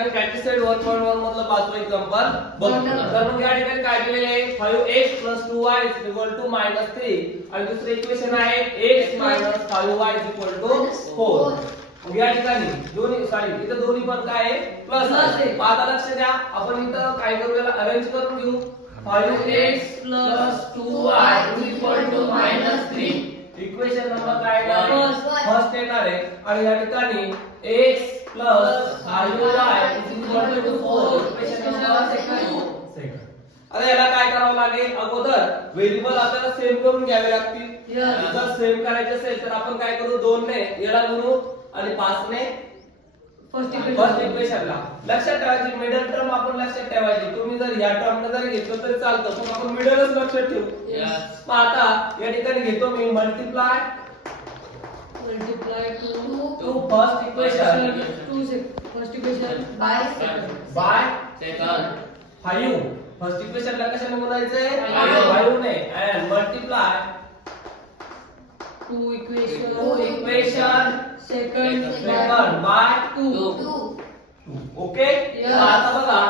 ठिकाणी practice set 1.1 मधलं पाचवं एक्झाम्पल बघतो. तर मग या ठिकाणी काय दिलेले आहे 5x + 2y = -3 आणि दुसरे इक्वेशन आहे x - 5y = 4. मग या ठिकाणी दोन्ही सॉरी इथं दोन्ही पण काय आहे प्लस आहे. आता लक्ष द्या आपण इथं काय करू याला अरेंज करून घेऊ 5x + 2y = -3. इक्वेशन नंबर काय आहे फर्स्ट येणार आहे आणि या ठिकाणी x + 5y = 4 equation number second. आता याला काय करावं लागेल अगोदर व्हेरिएबल आपल्याला सेम करून घ्यावे लागतील. जर सेम करायचे असेल तर आपण काय करू 2 ने याला गुणू आणि 5 ने फर्स्ट इक्वेशनला. लक्षात ठेवायची मिडल टर्म आपण लक्षात ठेवायची. तुम्ही जर या टर्म जर घेतलं तरी चालतं पण आपण मिडलच लक्षात ठेवू. मग आता या ठिकाणी घेतो मी multiply to first equation by second 5. First इक्वेशनला कशाने गुणायचंय 5 ने and multiply to equation second by 2. Okay आता बघा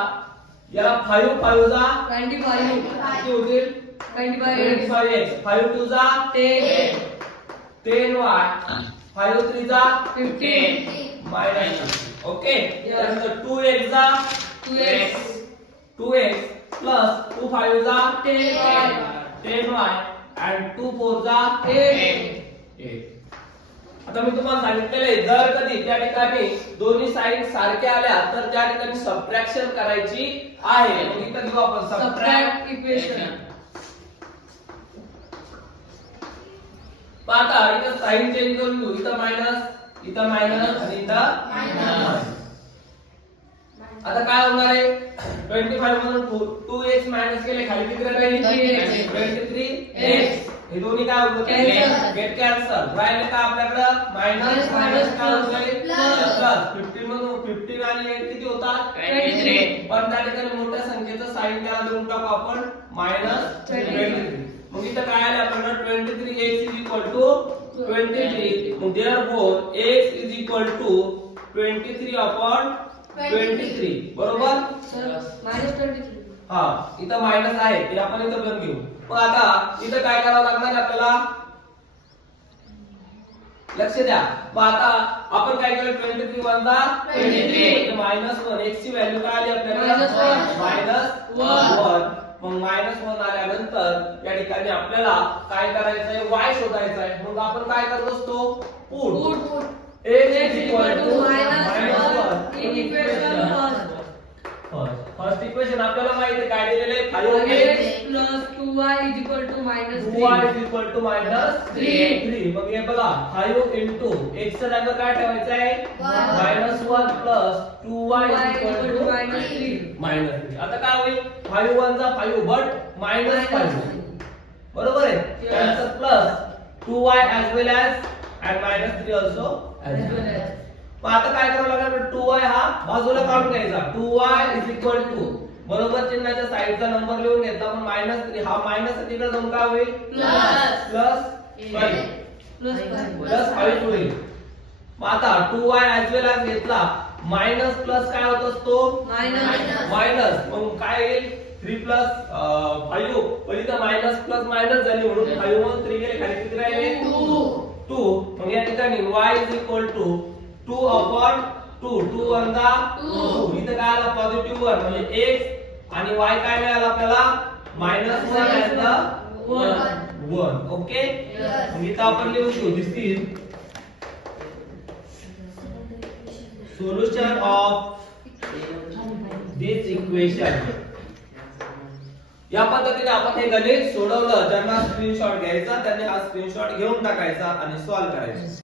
याला 5 5 जा 25 किती होतील 25x 5 2 जा 10 10y 5 3 जा 15 माइनस. ओके त्यानंतर 2x जा 2x प्लस 2 5 जा 10y and 2 4 जा 8. आता मी तुम्हाला सांगितलेले जर कधी त्या ठिकाणी दोन्ही साइड सारख्या आल्या तर त्या ठिकाणी सबट्रॅक्शन करायची आहे. मग इथं घेऊ आपण सबट्रॅक्ट इक्वेशन. आता इथं साइन चेंज करून घेऊ. इथं मायनस आणि इथं मायनस. आता काय होणार आहे 25 मधून 2x मायनस केले खाली किती राहील 23x. हे दोन्ही काय होतं गेट कॅन्सल. राहिले का आपल्याकडे मायनस काय होईल प्लस 15 मधून 15 आणि 8 किती होतात 23. पण त्या ठिकाणी मोठ्या संख्येचं साइन त्याला देऊन टाकू आपण -23. मग इथं काय आले आपल्याला 23x = 23. मग देयरफॉर x = 23/23 बरोबर -23. हा इथं मायनस आहे ते आपण इथं पण घेऊ. मग आता इथं काय करावं लागणार आपल्याला लक्ष द्या. मग आता आपण काय केलं 23 1 जा 23 -1 x ची व्हॅल्यू काय आली आपल्याला -1. मग -1 आल्यानंतर या ठिकाणी आपल्याला काय करायचं आहे y शोधायचा आहे. मग आपण काय करत असतो put x = -1 in equation first equation आपल्याला माहिती आहे काय दिलेले आहे 5x + 2y = -3. मग हे बघा 5 * x चा जागा काय ठेवायचा आहे -1 + 2y = -3. आता काय होईल 5 1 जा 5 बट -5 बरोबर आहे. त्यानंतर plus 2y as well as and -3 also as well as. मग आता काय करावं लागेल 2y हा बाजूला काढून घ्यायचा. 2y = बरोबर चिन्हाच्या साइडचा नंबर लिहून घेतला पण -3 हा मायनस तिकडे जाऊन काय होईल प्लस 5 होईल. मग आता 2y as well as घेतला मायनस प्लस काय होत असतो मायनस. मग काय येईल 3 + 5 पण इथं मायनस प्लस मायनस झाली म्हणून 5 मधून 3 गेले खाली किती राहिले 2. मग या ठिकाणी y = 2/2 2 1 जा 2. इथं काय आला पॉझिटिव्ह 1 म्हणजे x आणि y काय मिळाला आपल्याला -1 and 1. ओके मग इथं आपण लिहू शकतो this is solution of this equation. या पद्धतीने आपण हे गणित सोडवलं. ज्यांना स्क्रीनशॉट घ्यायचा त्यांनी हा स्क्रीनशॉट घेऊन टाकायचा आणि सॉल्व्ह करायचा.